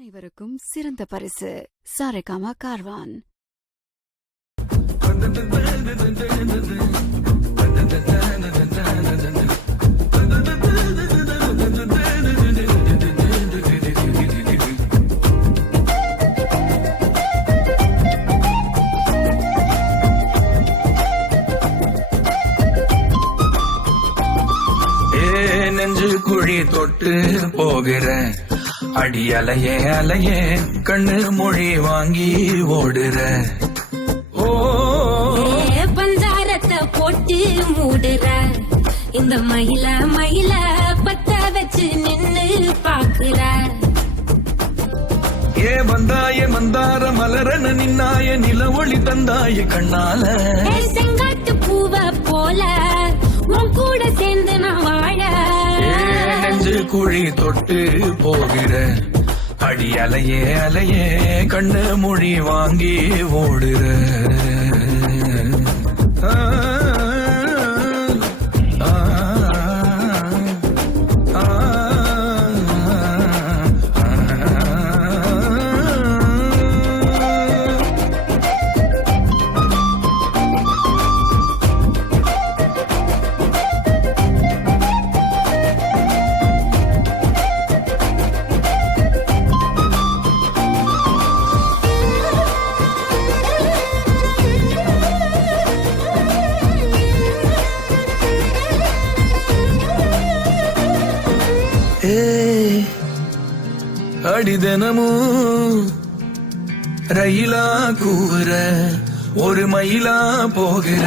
அனைவருக்கும் சிறந்த பரிசு சாரேகாமா கார்வான். நெஞ்சு குழி தொட்டு போகிற அடி அலையே அலையே கண்ணு மொழி வாங்கி ஓடுற பஞ்சாரத்தை போட்டு மூடுற இந்த மயில மயில பத்த வச்சு நின்னு பாக்குற ஏ வந்தாய மந்தார மலரன நின்னாய நில ஒளி தந்தாய கண்ணால செங்காட்டு பூவ போல உன் கூட சேர்ந்து நான் வாழ நெஞ்சு குழி தொட்டு போகிற அடி அலையே அலையே கண்ணு மொழி வாங்கி ஓடுற அடிதனமும் ரயிலா கூற ஒரு மயிலா போகிற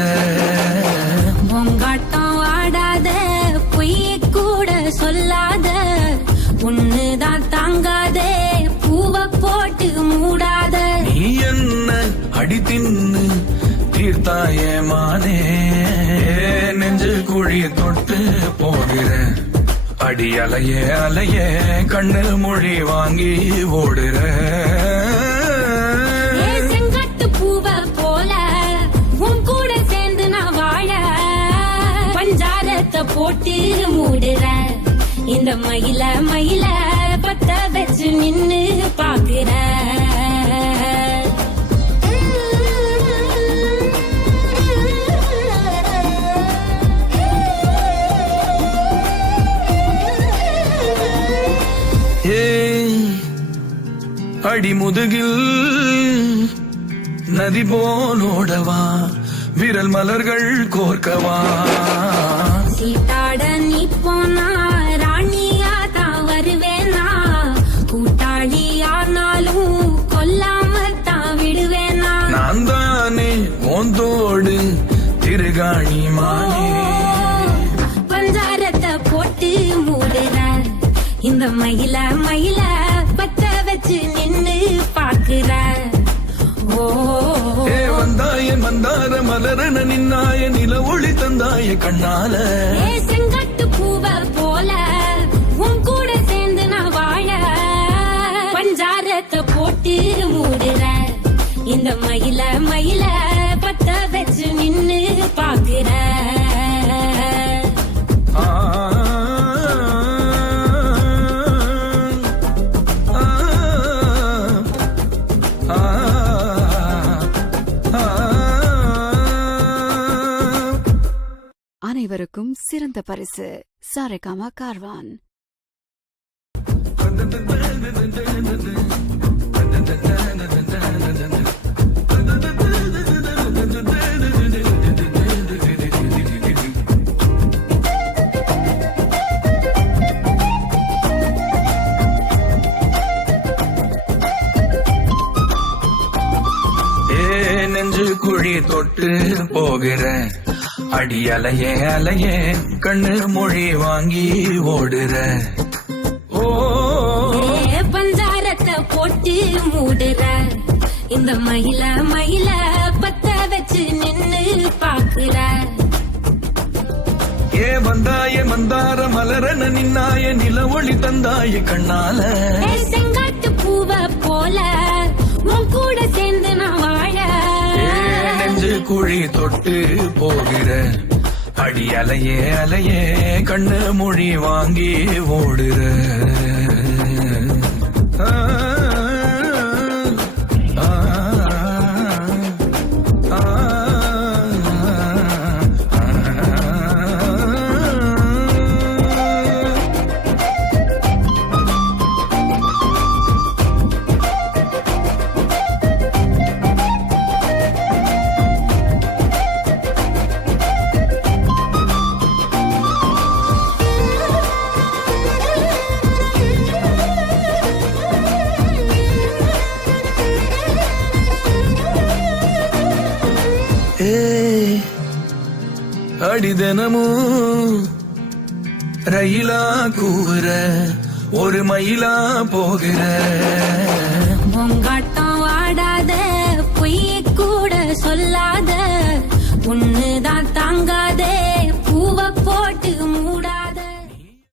பொங்காட்டம் ஆடாத பொய்ய கூட சொல்லாத ஒண்ணுதான் தாங்காதே பூவ போட்டு மூடாத நீ என்ன அடி தின்னு தீர்த்தாயமானே நெஞ்சு குழி தொட்டு போகிற அடி அலையே அலையே கண்ணு மொழி வாங்கி ஓடுற செங்கட்டு பூவ போல உன் கூட சேர்ந்து நான் வாழ பஞ்சாரத்தை போட்டு மூடுற இந்த மயில மயில பத்த வச்சு நின்னு பாக்குற அடி முதுகில் நதி போலோடவா விரல் மலர்கள் கோர்க்கவா சீட்டாட நீ போனா ராணியா தான் வருவேனா கூட்டாளி ஆனாலும் கொல்லாம தான் விடுவேனா நான் தானே ஓந்தோடு திருகாணி மானே பஞ்சாரத்தை போட்டு மூடுற இந்த மயில மயில பத்த வச்சு நின்னு பாக்குற வந்தாய மந்தார மலரன நின்னாய நில ஒளி தந்தாய கண்ணால செங்கட்டு பூவ போல உன் கூட சேர்ந்து நான் வாழ பஞ்சாரத்தை போட்டு மூடுற இந்த மயில மயில பத்த வச்சு நின்னு பாக்குற அனைவருக்கும் சிறந்த பரிசு சாரேகாமா கார்வான். நெஞ்சு குழி தொட்டு போகிற அடி அலையே அலையே கண்ணு மொழி வாங்கி ஓடுற பஞ்சாரத்தை போட்டு மூடுற இந்த மயில மயில பத்த வச்சு நின்னு பாக்குற வந்தாய மந்தார மலரன நின்னாய நில ஒளி தந்தாய கண்ணால செங்காட்டு பூவ போல உன் கூட சேர்ந்து நான் வாழ நெஞ்சு குழி தொட்டு போகிற அடி அலையே அலையே கண்ணு மொழி வாங்கி ஓடுற ஏ அடிதனமும் ரயிலா கூற ஒரு மயிலா போகிற பொங்காட்டம் ஆடாத பொய்ய கூட சொல்லாத உன்னுதான்